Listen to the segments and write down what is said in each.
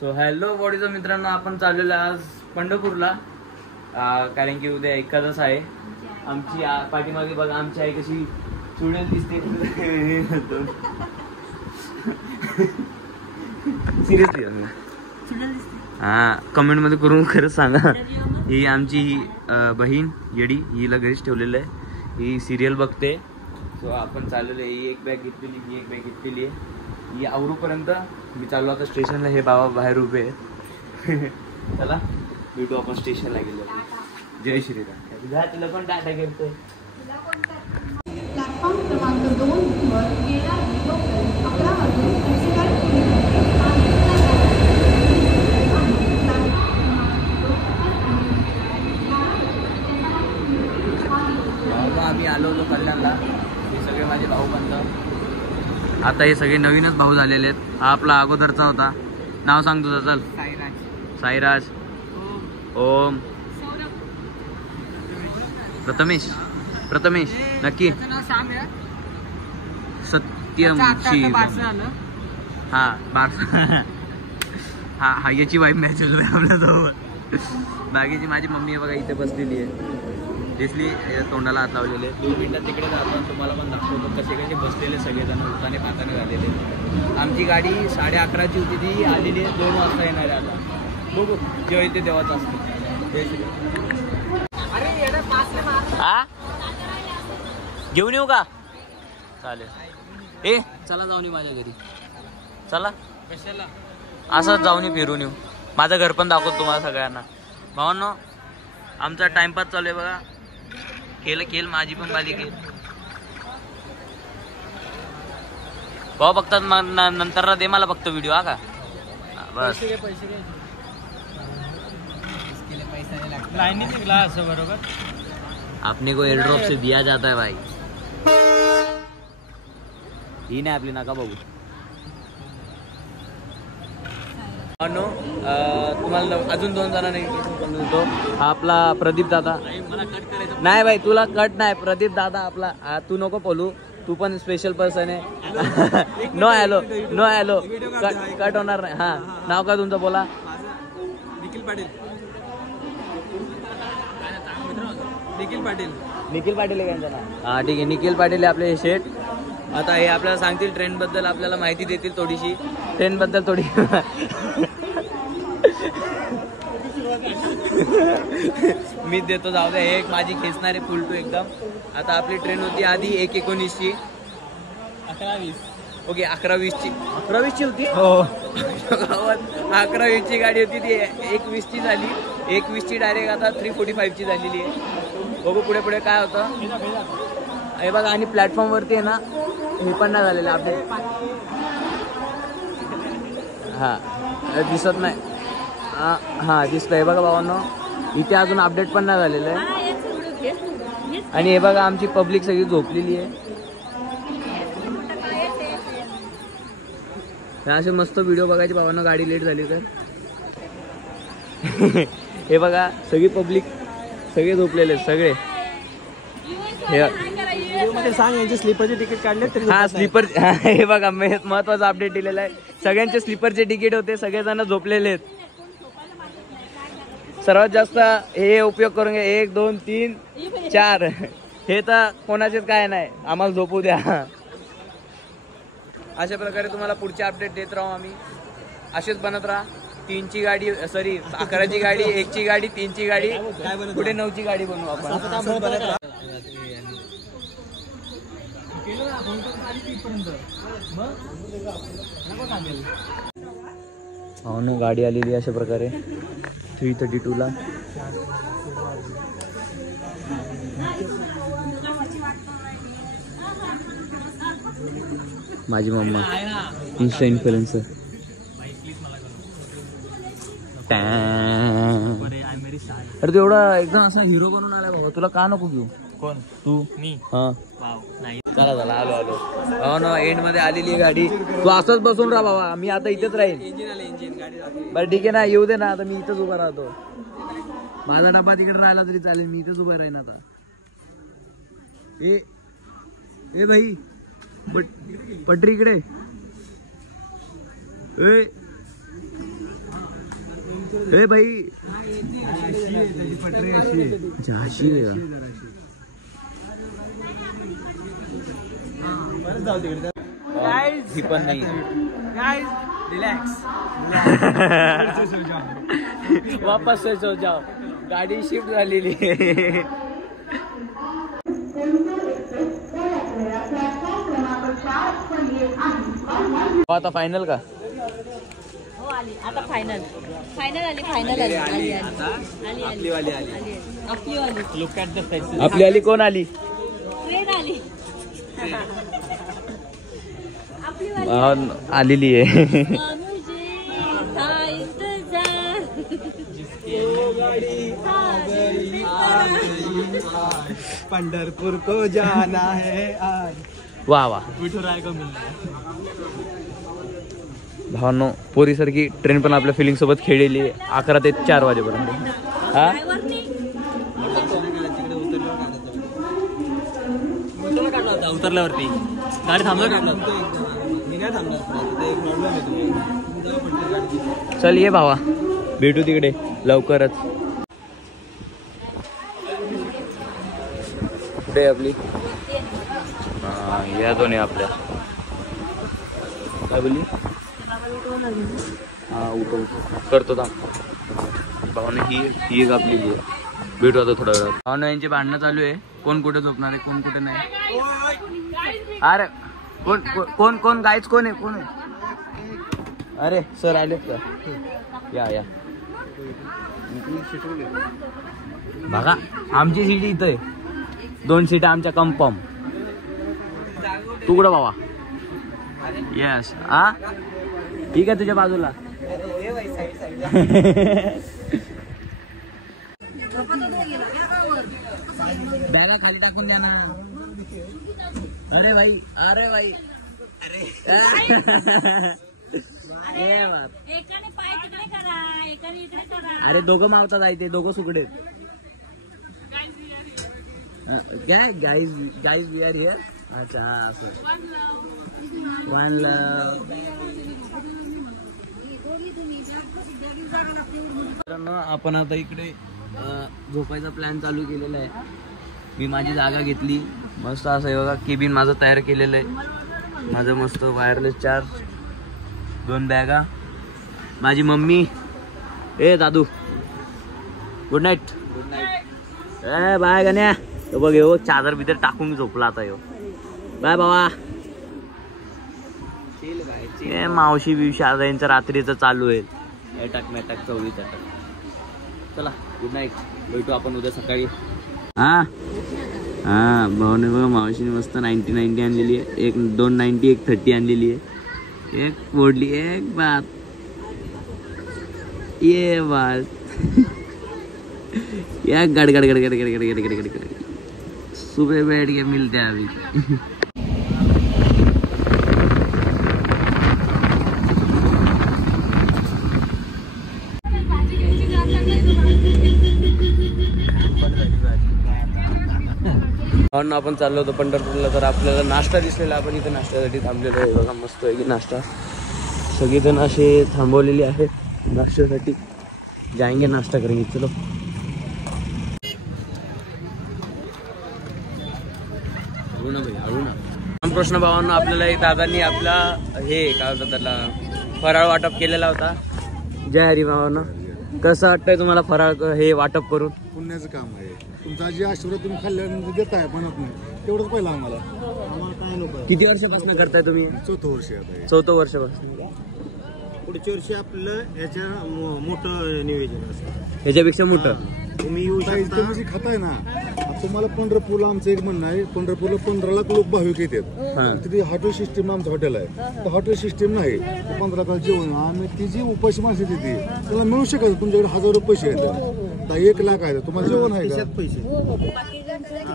So hello बॉडीचं मित्रांनो, आपण चाललेलो आज पंढरपूरला, कारण की उद्या एकादश आहे आमची. पाठीमागे बघा आमची आई कशी चुडेल दिसते. सिरियसली कमेंट मध्ये करून खरंच सांगा. ही आमची बहीण येडी, हिला घरीच ठेवलेलं आहे, ही सिरियल बघते. सो आपण चाललेलो आहे. ही एक बॅग घेतलेली, ही एक बॅग घेतलेली आहे. ही आवरूपर्यंत मी चाललो आता स्टेशनला. हे बाबा बाहेर उभे आहेत. चला भेटू आपण स्टेशनला गेलो. जय श्रीराम. तुला पण टाटा घेतोय. प्लॅटफॉर्म क्रमांक 2 वर गेला लोकल 11 वाजून 45 मिनिट आम्ही आलो होतो कल्याणला. हे सगळे माझे भाऊ बंद. आता हे सगळे नवीनच भाऊ झालेले आहेत. हा आपला अगोदरचा होता. नाव सांग तुझं. चल. साईराज, ओम, प्रथमेश नक्की, सत्यम, हा हा याची वाईफ मॅच आपल्या जवळ. बाकीची माझी मम्मी आहे बघा, इथे बसलेली आहे. दिसली, तोंडाला हात लावलेले. 2 मिनिटात तिकडे जातो, तुम्हाला पण दाखवतो कसे कसे बसलेले सगळेजण उताने पाताने झालेले. आमची गाडी 11:30ची होती, ती आलेली आहे 2 वाजता येणार आहे. आता बघू, जेव्हा येते तेव्हाच असते. हा घेऊन येऊ का? चालेल. चला जाऊन येऊ माझ्या घरी. चला कशाला, असंच जाऊन येऊ, फिरून येऊ. माझं घर पण दाखवतो तुम्हाला सगळ्यांना. भावांनो, आमचा टाइमपास चालू आहे बघा. खेळ माझी पण बाली खेळ भाऊ बघतात. नंतर दे मला फक्त व्हिडिओ. हा का बस. बरोबर आपने को एयर ड्रॉप से दिया जाता है भाई. ही नाही आपली, नका बघू. तुम्हाला अजून 2 जणांना इंट्रोडक्शन देतो. हा आपला प्रदीप दादा. नाही भाई, तुला कट नाही. प्रदीप दादा आपला. तू नको बोलू, तू पण स्पेशल पर्सन आहे. नो हॅलो कट होणार नाही. हा, नाव काय तुमचं बोला. निखिल पाटील आहे त्यांचं नाव. हा ठीक आहे, निखिल पाटील आहे आपले शेठ. आता हे आपल्याला सांगतील ट्रेन बद्दल, आपल्याला माहिती देतील थोडीशी. ट्रेन बद्दल थोडी मी देतो, जाऊ द्या. एक माझी खेचणारे फुलटू एकदम. आता आपली ट्रेन होती आधी 1:19ची. 11:20. ओके, 11:20ची. 11:20ची होती हो. 11:20ची गाडी होती, ती 1:20ची झाली. 1:20ची डायरेक्ट आता 3:45ची झालेली आहे. बघू पुढे पुढे काय होतं हे बघा. आणि प्लॅटफॉर्म वरती आहे ना, हे पण नाही झालेलं अपडेट. हा दिसत नाही. हा दिसतंय बघा भावांनो, इथे अजून अपडेट पण नाही झालेलं आहे. आणि हे बघा आमची पब्लिक सगळी झोपलेली आहे. असे मस्त व्हिडिओ बघायचे भावांनो, गाडी लेट झाली तर. हे बघा सगळी पब्लिक, सगळे झोपलेले सगळे. सांग यांचे स्लीपरचे तिकीट काढले. हा स्लीपर. हे बघा महत्वाचा अपडेट दिलेला आहे. सगळ्यांचे स्लीपरचे तिकीट होते, सगळेजण झोपलेले आहेत. सर्वात जास्त हे उपयोग करून घ्या. 1 2 3 4 हे तर कोणाचेच काय नाही, आम्हाला झोपू द्या. अशा प्रकारे तुम्हाला पुढचे अपडेट देत राहू आम्ही. असेच बनत राहा. 3ची गाडी, सॉरी 11ची गाडी, 1ची गाडी, 3ची गाडी, पुढे 9ची गाडी बनवू आपण. हो ना, गाडी आलेली अशा प्रकारे 3:32 ला. माझी मम्मा इन्स्टा इन्फ्लुएन्सर. अरे तू एवढा एकदम असा हिरो बनून आला बाबा. तुला का नको घेऊ? कोण तू? मी. हा चला आलो. हो ना, एंड मध्ये आलेली आहे गाडी. तू असंच बसून राहा बाबा, मी आता इथेच राहील. बरं ठीक आहे ना, येऊ दे ना. आता मी इथंच उभा राहतो. माझा डबा तिकडे राहिला तरी चालेल, मी इथंच उभा राहीन आता. ए भाई, पटरी इकडे. ए भाई झाशी आहे का? ही पण नाही. वापस से सो जाओ, गाडी शिफ्ट झालेली आहे. आता फायनल का? हो आली आता फायनल आली आपली आली कोण आली? ट्रेन आली आलेली आहे. पंढरपूर को जाना है आज. वा वा भावनो, पोरीसारखी ट्रेन पण आपल्या फिलिंग सोबत खेळलेली आहे 11 ते 4 वाजेपर्यंत. हा उतरल्यावरती गाडी थांबलं चल ये भावा, भेटू तिकडे लवकरच. कुठे आहे आपली? या दोन्ही आपल्या काय बोलली? हा उठव करतो थांब भावना. ही एक आपली आहे. भेटू आता थोड्या वेळात. भावना यांचे भांडणं चालू आहे, कोण कुठे झोपणार आहे, कोण कुठे नाही. अरे कोण कोण कोण गायच कोण आहे, कोण आहे? अरे सर आलेत का? या बघा, आमची सीट इथं आहे, 2 सीट आमच्या कन्फर्म. तू कुठं बाबा? येस. हा ठीक आहे, तुझ्या बाजूला. बॅगा खाली टाकून द्या ना. अरे भाई एकाने पाय तिकडे करा, एकाने इकडे करा. अरे दोघं मावतात आहे ते, दोघं सुकडे. काय गाईज वी आर हिअर. अच्छा हा असं. वन लव. आपण आता इकडे झोपायचा प्लॅन चालू केलेला आहे. मी माझी जागा घेतली मस्त. असं आहे बघा, केबिन माझं तयार केलेलं आहे. माझं मस्त वायरलेस चार्ज, 2 बॅगा, माझी मम्मी. ए दादू गुड नाईट. Good night. ए बाय गण्या. बघ येऊ चादर बिदर टाकून झोपला आता येऊ. बाय बाबा. ए मावशी बिवशी आता यांचं रात्रीचं चालू आहे. एटक मेटक 24 अटक. चला गुड नाईट, भेटू आपण उद्या सकाळी. हा भावने बघा, मावशीने मस्त 90 आणलेली आहे. एक 290 एक 30 आणलेली आहे. एक फोडली, एक बात ये बात. या गड गड गड गड गड गड गड गड गड गड. सुबह बैठ के मिलते हैं अभी. आपण चाललो होतो पंढरपूरला, तर आपल्याला नाश्ता दिसलेला. आपण इथे नाश्त्यासाठी थांबलेलो आहे बघा. मस्त आहे की नाश्ता. सगळेजण असे थांबवलेले आहेत नाश्त्यासाठी. जाएंगे नाश्ता करेंगे. चलो रामकृष्ण भावांना आपल्याला एक दादांनी आपला हे काय होतं त्याला फराळ वाटप केलेला होता. जय हरी भावांना. कसं वाटतंय तुम्हाला फराळ हे वाटप करून? पुण्याचं काम आहे. तुमचा जे आशीर्वाद तुम्ही खाल्ल्यानंतर देताय म्हणत नाही तेवढंच पहिलं आम्हाला काय नको. किती वर्षापासून करताय तुम्ही? 4थं वर्ष आता. 4थं वर्षापासून. पुढच्या वर्षी आपलं याच्या मोठं नियोजन असतं, ह्याच्यापेक्षा मोठं. तुम्ही येऊ शकता. तुम्ही जे खाताय ना, तुम्हाला पंढरपूरला आमचं एक म्हणणं आहे, पंढरपूरला 15 लाख लोक भाविक येतात. तिथे हॉटेल सिस्टीम आमचं हॉटेल आहे. तर हॉटेल सिस्टीम नाही. 15 तास जेवण आम्ही ती जी उपाशी माणसं तिथे त्याला मिळू शकत. तुमच्याकडे 1000 पैसे येतात, 1 लाख आहे, तुम्हाला जेवण आहे का? पैसे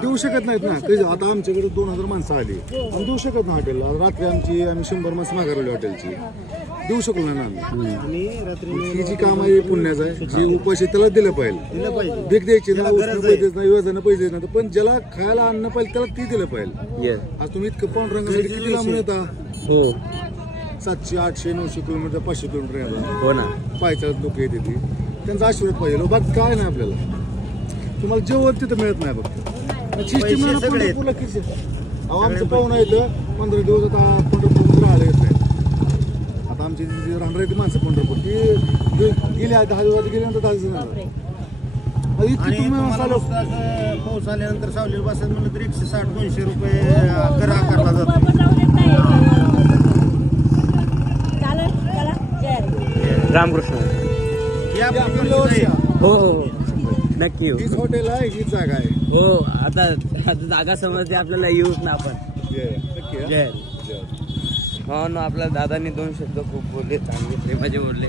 देऊ शकत नाहीत ना. आता आमच्याकडे 2000 माणसं आली, आम्ही देऊ शकत ना हॉटेलला. रात्री आमची आम्ही 100 माणसं मागवली हॉटेलची, देऊ शकलो नाही ना आम्ही. आणि रात्री ही जी काम आहे पुण्याचं आहे, जे उपाशी त्याला दिलं पाहिजे. भीक द्यायची ना, पैसे नाही, योजना पैसे नाही, पण ज्याला खायला अन्न पाहिजे त्याला ती दिलं पाहिजे. आज तुम्ही इतकं पांडुरंगासाठी किती लांबून येता? हो 700, 800, 900 किलोमीटर, 500 किलोमीटर येतात. हो ना. पायचाळत लोक येते ती. त्यांचा आशीर्वाद पाहिजे. बाकी काय नाही आपल्याला. तुम्हाला जेवण तिथं मिळत नाही फक्त सिस्टीम. पंढरपूरला किती आमचं पाहुणा येतं 15 दिवस आता पंढरपूर राहायला येत नाही. आता आमची राहणार ती माणसं पंढरपूर ती गेली 10 दिवस गेल्यानंतर 10 दिवस पाऊस आल्यानंतर सावलीला बसायला म्हणलं तर 160-200 रुपये कर आकारला जातो. रामकृष्ण. हो हो नक्की येऊ. हीच हॉटेल आहे, हीच जागा आहे. हो आता जागा समजते आपल्याला, येऊच ना आपण. जय. हो ना, आपल्या दादांनी 2 शब्द खूप बोलले, चांगले प्रेमाचे बोलले.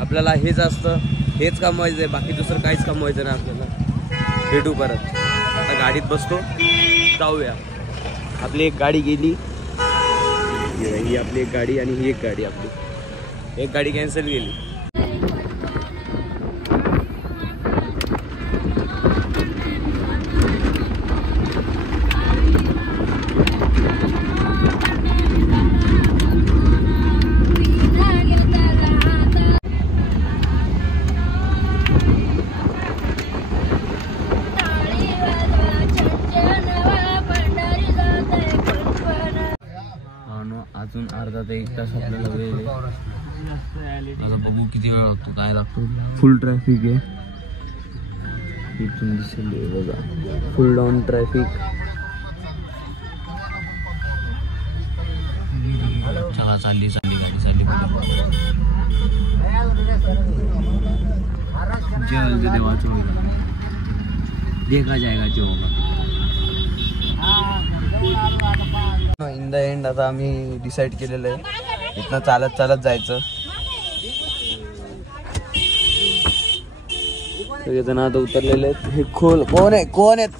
आपल्याला हेच असतं, हेच कमवायचं आहे, बाकी दुसरं काहीच कमवायचं नाही आपल्याला. भेटू परत. आता गाडीत बसतो, जाऊया. आपली एक गाडी गेली, ही आपली एक गाडी आणि ही एक गाडी आपली. एक गाडी कॅन्सल गेली. अजून अर्धा ते 1 तास आपल्याला वेळ आहे. आता बघू किती वेळ लागतो, काय लागतो. फुल ट्रॅफिक आहे इथून दिसेल बघा, फुल डाऊन ट्रॅफिक. चला चालली गाडी चालली. जल्द देवाचं होगा, देखा जाएगा जो होगा. इन द एंड आता आम्ही डिसाईड केलेलं आहे इथनं चालत चालत जायचं. सगळेजण आता उतरलेले आहेत. हे खोल कोण आहेत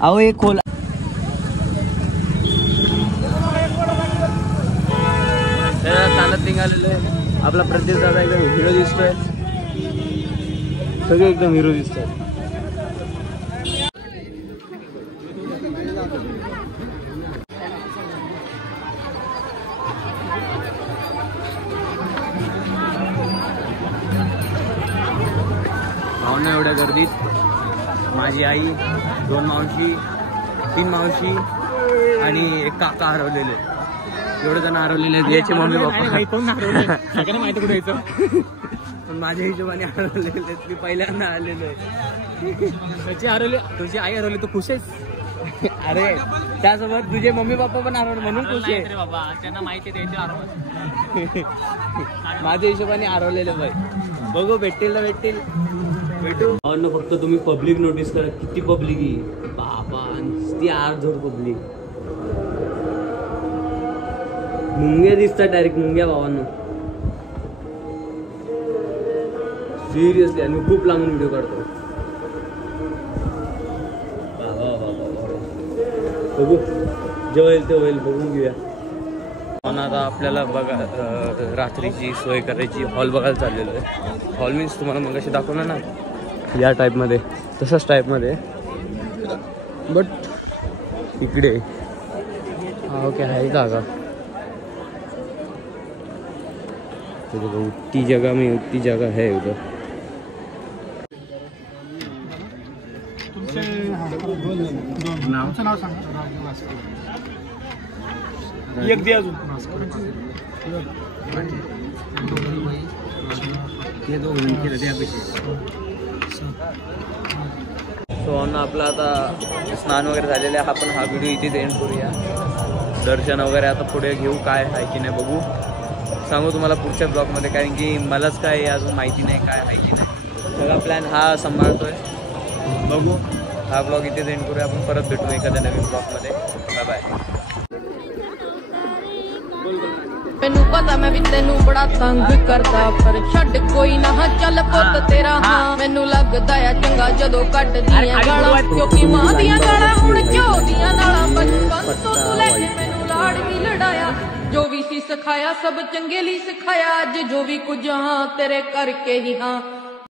अहो हे खोल. चालत निघालेलं आहे. आपला प्रत्येक दादा एकदम हिरो दिसतोय, सगळे एकदम हिरो दिसतोय. भावना एवढ्या गर्दीत माझी आई, 2 मावशी, 3 मावशी आणि एक काका हरवलेले. एवढे जण हरवलेले आहेत. याचे मम्मी पप्पा माहिती कुठे यायचं, पण माझ्या हिशोबाने हरवलेले आहेत. मी पहिल्यांदा आलेलो आहे. तुझी आई हरवली, तू खुश आहेस? अरे त्यासोबत तुझे मम्मी पप्पा पण हरवले म्हणून खुश आहे बाबा. त्यांना माहिती आहे माझ्या हिशोबाने हरवलेले बाई. बघू भेटतील ना भेटू. फक्त तुम्ही पब्लिक नोटीस करा, किती पब्लिक आहे बाबा. ती अर्धवट पब्लिक. मुंग्या दिसतात डायरेक्ट, मुंग्या भावांनो. सिरियसली. आणि खूप लांबून व्हिडिओ काढतो. बघू जेव्हा येईल ते होईल, बघून घेऊया. पण आता आपल्याला बघा रात्रीची सोय करायची. हॉल बघायला चाललेलो आहे. हॉल मीन्स तुम्हाला मग अशी दाखवलं ना या टाईपमध्ये, तसंच टाईपमध्ये, बट इकडे हा ओके आहे जागा. उतनी जगह में उतनी जगह है उधर. नाव सांगा. एक दे अजून. सो आपला आता स्नान वगैरे झालेलं आहे. आपण हा व्हिडिओ इथेच एंड करूया. दर्शन वगैरे आता पुढे घेऊ, काय आहे की नाही बघू, सांगू तुम्हाला पुढच्या ब्लॉगमध्ये. कारण की मलाच काय अजून माहिती नाही, काय आहे की नाही. सगळा प्लॅन हा सांभाळतोय. बघू, हा ब्लॉग इथेच एंड करूया. आपण परत भेटू एखाद्या नवीन ब्लॉगमध्ये. Bye bye. ਮੈਨੂੰ ਪਤਾ ਮੈਂ ਵੀ ਤੈਨੂੰ ਬੜਾ ਤੰਗ ਕਰਦਾ, ਪਰ ਛੱਡ ਕੋਈ ਨਾ ਚੱਲ ਪੁੱਤ ਤੇਰਾ ਹਾਂ। ਮੈਨੂੰ ਲੱਗਦਾ ਆ ਚੰਗਾ ਜਦੋਂ ਕੱਢਦੀਆਂ ਗਾਲਾਂ, ਕਿਉਂਕਿ ਮਾਂ ਦੀਆਂ ਗਾਲਾਂ ਹੁਣ ਘਿਓ ਦੀਆਂ ਨਾਲਾਂ। ਬਚਪਨ ਤੋਂ ਤੂੰ ਲੈ ਕੇ ਮੈਨੂੰ ਲਾੜ ਵੀ ਲੜਾਇਆ, ਜੋ ਵੀ ਸੀ ਸਿਖਾਇਆ ਸਭ ਚੰਗੇ ਲਈ ਸਿਖਾਇਆ। ਅੱਜ ਜੋ ਵੀ ਕੁਝ ਹਾਂ ਤੇਰੇ ਕਰਕੇ ਹੀ ਹਾਂ।